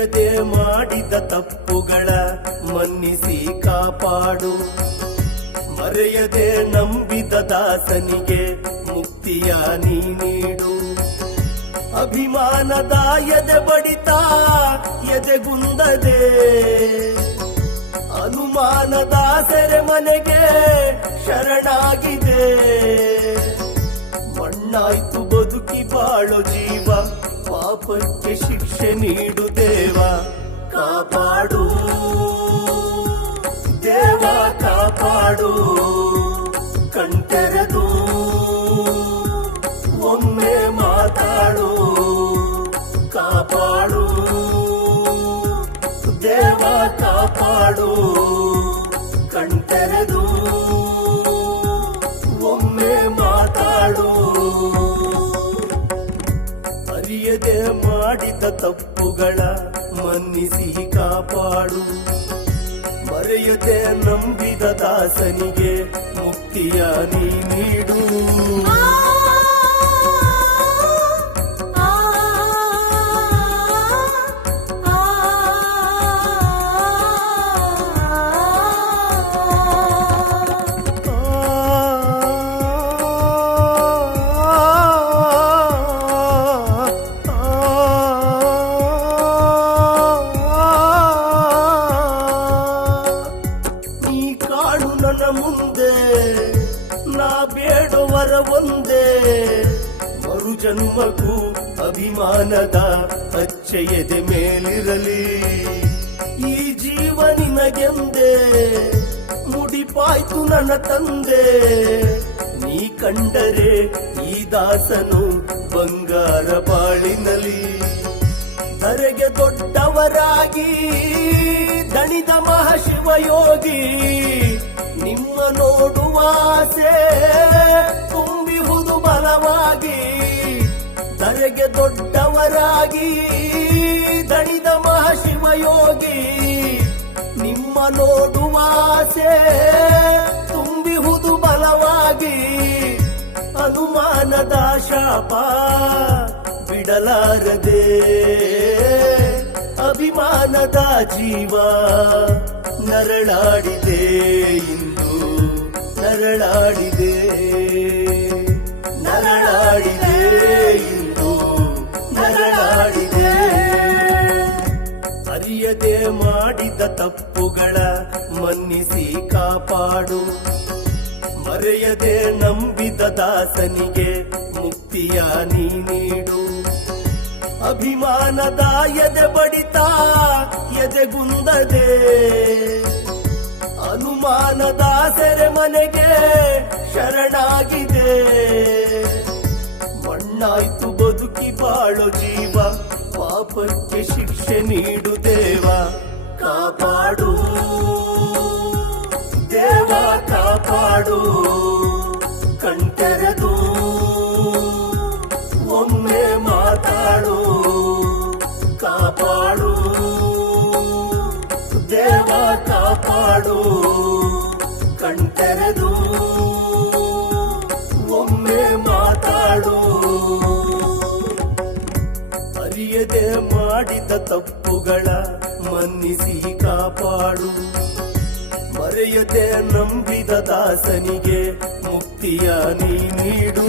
ಅರಿಯದೆ ಮಾಡಿದ ತಪ್ಪುಗಳ ಮನ್ನಿಸಿ ಕಾಪಾಡು. ಮರೆಯದೆ ನಂಬಿದ ದಾಸನಿಗೆ ಮುಕ್ತಿಯ ನೀ ನೀಡು. ಅಭಿಮಾನದ ಎದೆ ಬಡಿತ ಎದೆಗುಂದದೆ, ಅನುಮಾನದ ಸೆರೆಮನೆಗೆ ಶರಣಾಗಿದೆ. ಮಣ್ಣಾಯ್ತು ಬದುಕಿ ಬಾಳೋ ಜೀವ, ಪಾಪಕ್ಕೆ ಶಿಕ್ಷೆ ನೀಡು ದೇವ. ಕಾಪಾಡು ದೇವ ಕಾಪಾಡು, ಕಣ್ತೆರೆದು ಒಮ್ಮೆ ಮಾತಾಡು. ಕಾಪಾಡು ದೇವ ಕಾಪಾಡು, ಕಣ್ತೆರೆದು ಒಮ್ಮೆ ಮಾತಾಡು. ಅರಿಯದೆ ಮಾಡಿದ ತಪ್ಪುಗಳ ಮನ್ನಿಸಿ ಕಾಪಾಡು. ಮರೆಯದೆ ನಂಬಿದ ದಾಸನಿಗೆ ಮುಕ್ತಿಯ ನೀ ನೀಡು. ನನ್ನ ಮುಂದೆ ನಾ ಬೇಡುವರ ಒಂದೇ, ಮರು ಜನ್ಮಕ್ಕೂ ಅಭಿಮಾನದ ಅಚ್ಚೆಯದೆ ಮೇಲಿರಲಿ. ಈ ಜೀವ ನಿನಗೆಂದೇ ಮುಡಿಪಾಯ್ತು ನನ್ನ ತಂದೆ. ನೀ ಕಂಡರೆ ಈ ದಾಸನು ಬಂಗಾರ ಬಾಳಿನಲಿ. ಧರೆಗೆ ದೊಡ್ಡವರಾಗಿ ದಣಿದ ಮಹಾಶಿವಯೋಗಿ, ನಿಮ್ಮ ನೋಡುವ ಆಸೆ ತುಂಬಿಹುದು ಬಲವಾಗಿ. ಧರೆಗೆ ದೊಡ್ಡವರಾಗಿ ದಣಿದ ಮಹಾಶಿವಯೋಗಿ, ನಿಮ್ಮ ನೋಡುವ ಆಸೆ ತುಂಬಿಹುದು ಬಲವಾಗಿ. ಅನುಮಾನದ ಶಾಪ ಬಿಡಲಾರದೆ, ಅಭಿಮಾನದ ಜೀವ ನರಳಾಡಿದೆ. ಇಂದು ನರಳಾಡಿದೆ, ನರಳಾಡಿದೆ, ಇಂದು ನರಳಾಡಿದೆ. ಅರಿಯದೆ ಮಾಡಿದ ತಪ್ಪುಗಳ ಮನ್ನಿಸಿ ಕಾಪಾಡು. ಮರೆಯದೆ ನಂಬಿದ ದಾಸನಿಗೆ ಮುಕ್ತಿಯ ನೀ ನೀಡು. ಅಭಿಮಾನದ ಎದೆ ಬಡಿತ ಎದೆಗುಂದದೆ, ಅನುಮಾನದ ಸೆರೆಮನೆಗೆ ಶರಣಾಗಿದೆ. ಮಣ್ಣಾಯ್ತು ಬದುಕಿ ಬಾಳೋ ಜೀವ, ಪಾಪಕ್ಕೆ ಶಿಕ್ಷೆ ನೀಡು ದೇವ. ಕಾಪಾಡು ದೇವ ಕಾಪಾಡು, ಕಣ್ತೆರೆದು ಒಮ್ಮೆ ಮಾತಾಡು. ಕಾಪಾಡು ದೇವ ಕಾಪಾಡು, ಕಣ್ತೆರೆದು ಒಮ್ಮೆ ಮಾತಾಡು. ಅರಿಯದೆ ಮಾಡಿದ ತಪ್ಪುಗಳ ಮನ್ನಿಸಿ ಕಾಪಾಡು. ಮರೆಯದೆ ನಂಬಿದ ದಾಸನಿಗೆ ಮುಕ್ತಿಯ ನೀ ನೀಡು.